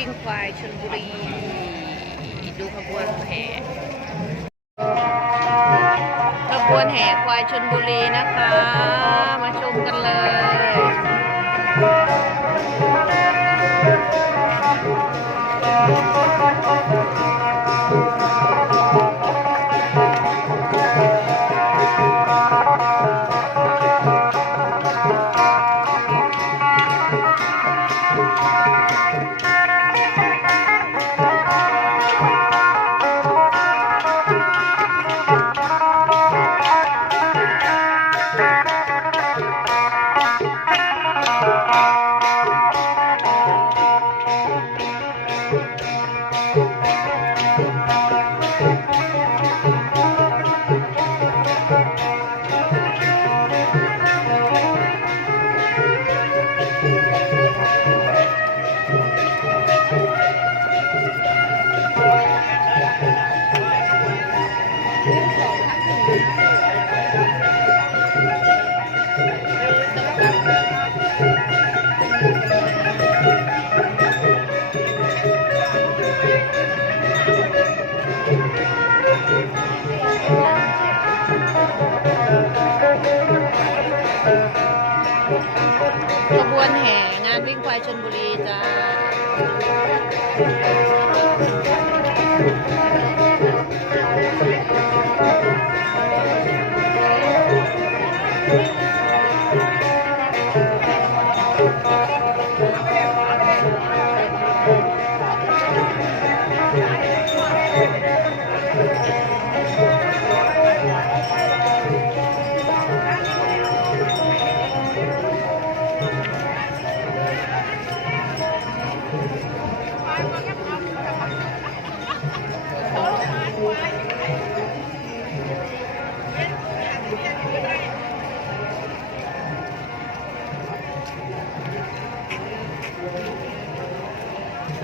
วิ่งควายชนบุรี ดูขบวนแห่ขบวนแห่ควายชนบุรีนะคะ มาชมกันเลย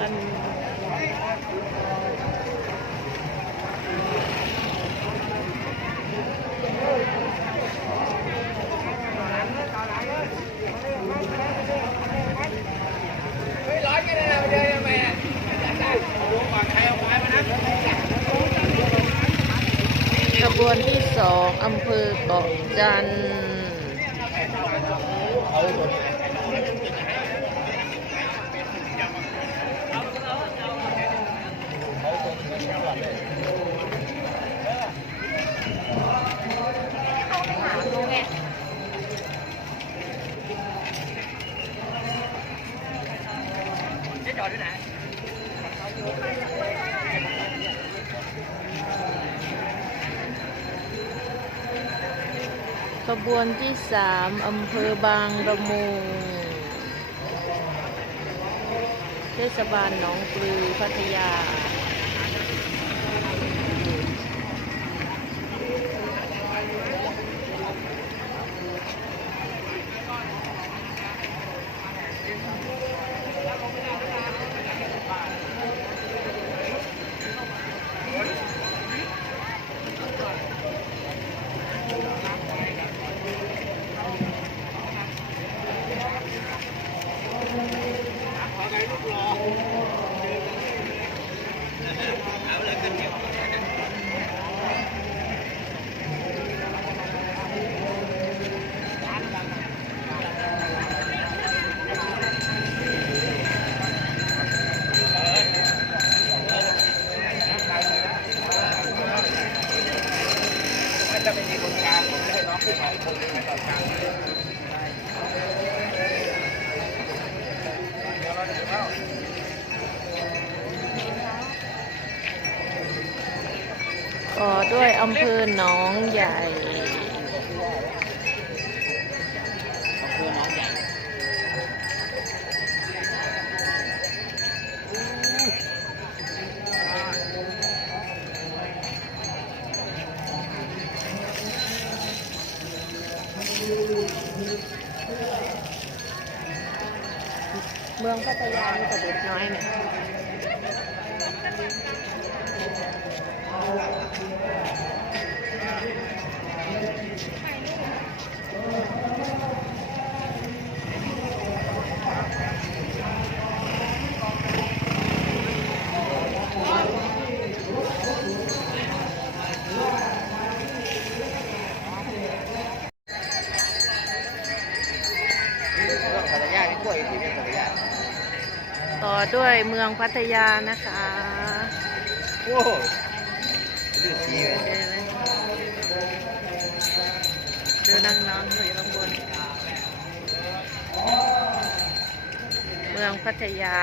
ันขบวนที่สองอำเภอเกาะจันทร์ ข บวนที่สามอำเภอบางระมุงเทศบาลหนองปลือพัทยา Thank you. ต่อด้วยเมืองพัทยานะคะโอ้ดูสีเลยเห็นไหมดูน้องอยู่ข้างบน เมืองพัทยา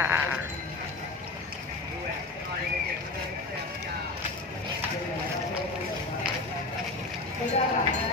เ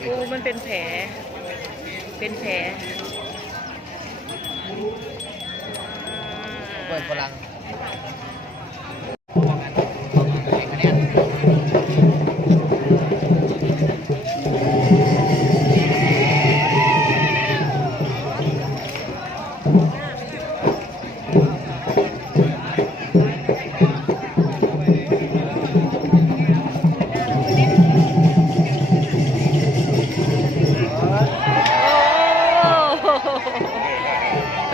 ไปตั้งตัวนี้กูมันเป็นแผล เป็นแผลเปิดพลัง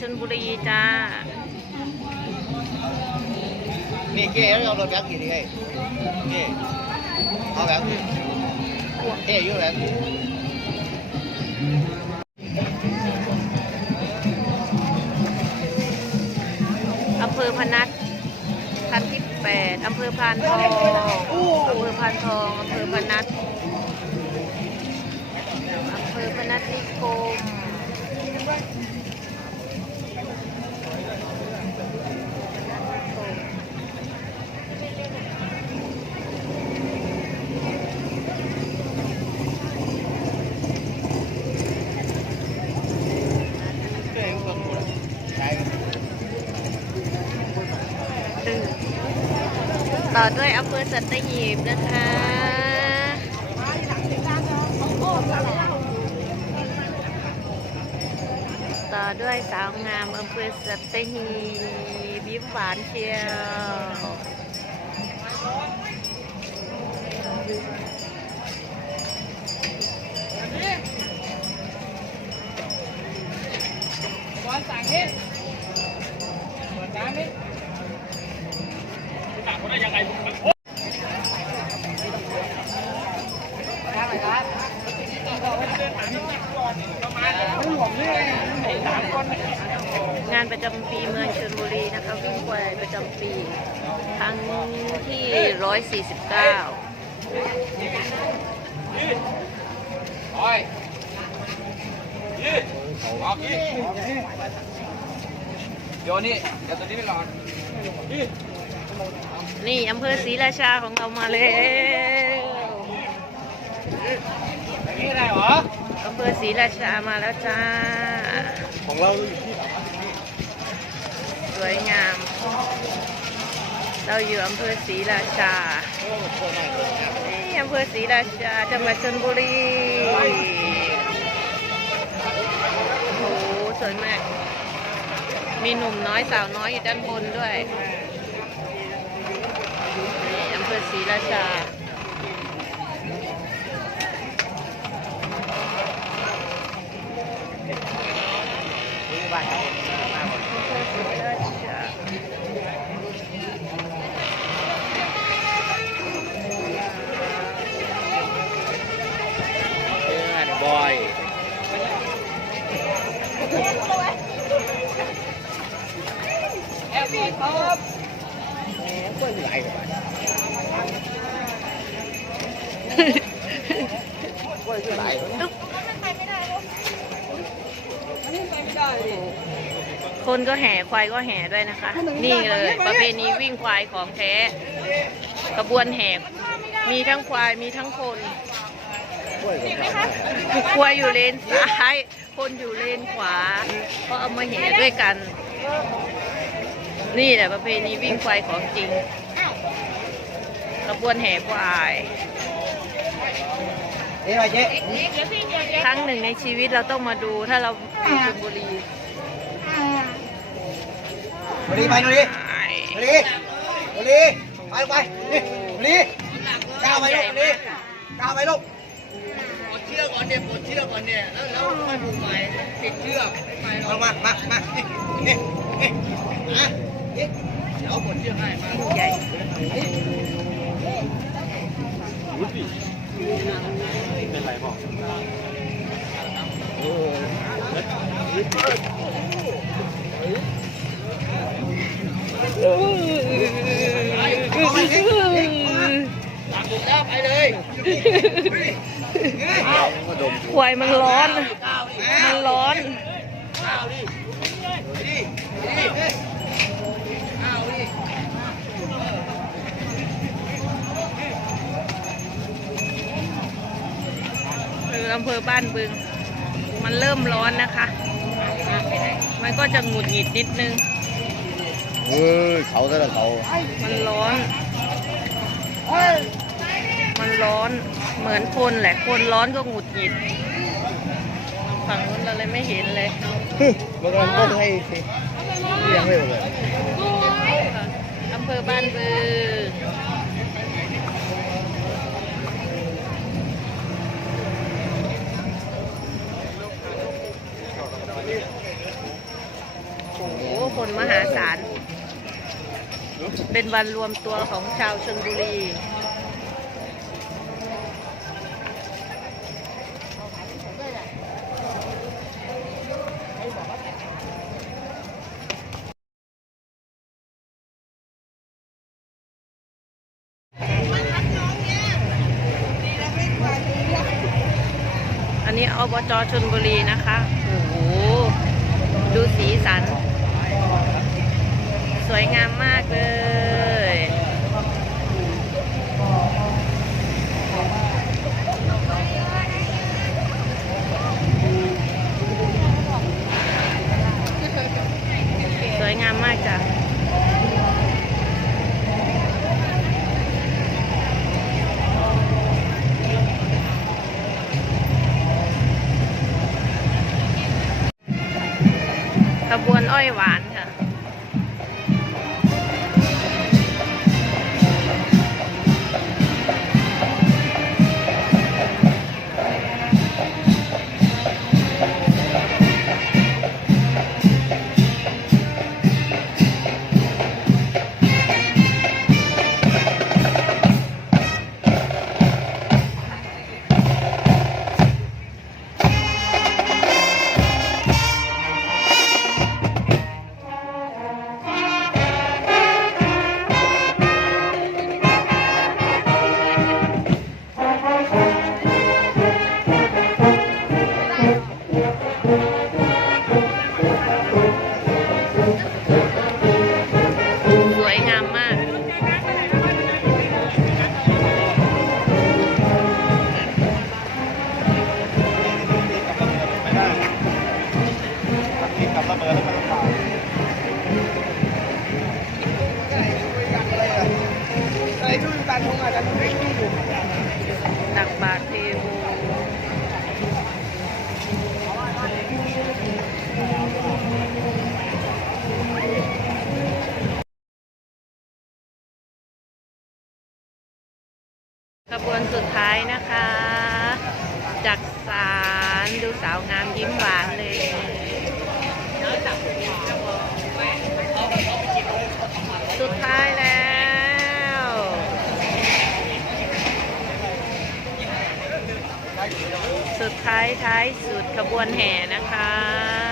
ชนบุรีจ้า นี่เจ๊แล้วเอารถแบ็คกี่ดีไงนี่เอาแบ็คเท่อยู่แบ็คอำเภอพนัสพันที่แปดอำเภอพานทองอำเภอพานทองอำเภอพนัสอำเภอพนัสนิคม ด้วยอำเภอสัตหีบนะคะต่อด้วยสาวงามอำเภอสัตหีบยิ้มหวานเชียว บอลสั่งให้เปิดน้ำให้ งานประจำปีเมืองชลบุรีนะคะวิ่งควายประจำปีครั้งที่ 149 โอ้ยยืดออกยืด เดี๋ยวนี่เดี๋ยวตัวนี้ไปก่อนนี่อำเภอศรีราชาของเรามาแล้วอย่างนี้ได้เหรออำเภอศรีราชามาแล้วจ้า ของเราอยู่ที่สวยงาม เราอยู่อำเภอศรีราชานี่อำเภอศรีราชาจังหวัดชลบุรี โอ้โห ส วยมาก มีหนุ่มน้อยสาวน้อยอยู่ด้านบนด้วยนี่อำเภอศรีราชาบ้าน ครับแหมเพื่อนไหลกับมันเพื่อนไหลคนก็แห่ควายก็แห่ด้วยนะคะ นี่เลย ประเพณีวิ่งควายของแท้ขบวนแห่มีทั้งควายมีทั้งคนเพื่อนกับเราควายอยู่เลนซ้าย คนอยู่เลนขวา ก็เอามาแห่ด้วยกัน นี่แหละประเพณีวิ่งควายของจริงขบวนแห่ควายเอ๊ะไปเจ๊ครั้งหนึ่งในชีวิตเราต้องมาดูถ้าเราอยู่ชลบุรีมาดีไปดูดิมาดีมาดีไปลูกไปนี่มาดีก้าวไปลูกมาดีก้าวไปลูกปลดเชือกก่อนเนี่ยปลดเชือกก่อนเนี่ยแล้วแล้วค่อยผูกใหม่ติดเชือกมามามามานี่นี่นี่มานี่ เดี๋ยวปลดเชือกให้มาใหญ่ตักถูกแล้ไปเลยควายมันร้อน มันร้อน ข้าวดิดิดิข้าวดิ คื ออำเภอบ้านบึง มันเริ่มร้อนนะคะ มันก็จะหงุดหงิดนิดนึงเออเขาซะแล้วเขามันร้อน มันร้อน เหมือนคนแหละ คนร้อนก็หงุดหงิด ฝั่งนู้นเราเลยไม่เห็นเลย มันกำลังต้นให้เลี้ยงไม่หมดเลยอำเภอบ้านบึง โอ้โห คนมหาศาล เป็นวันรวมตัวของชาวชลบุรี ท้ายสุดขบวนแห่นะคะ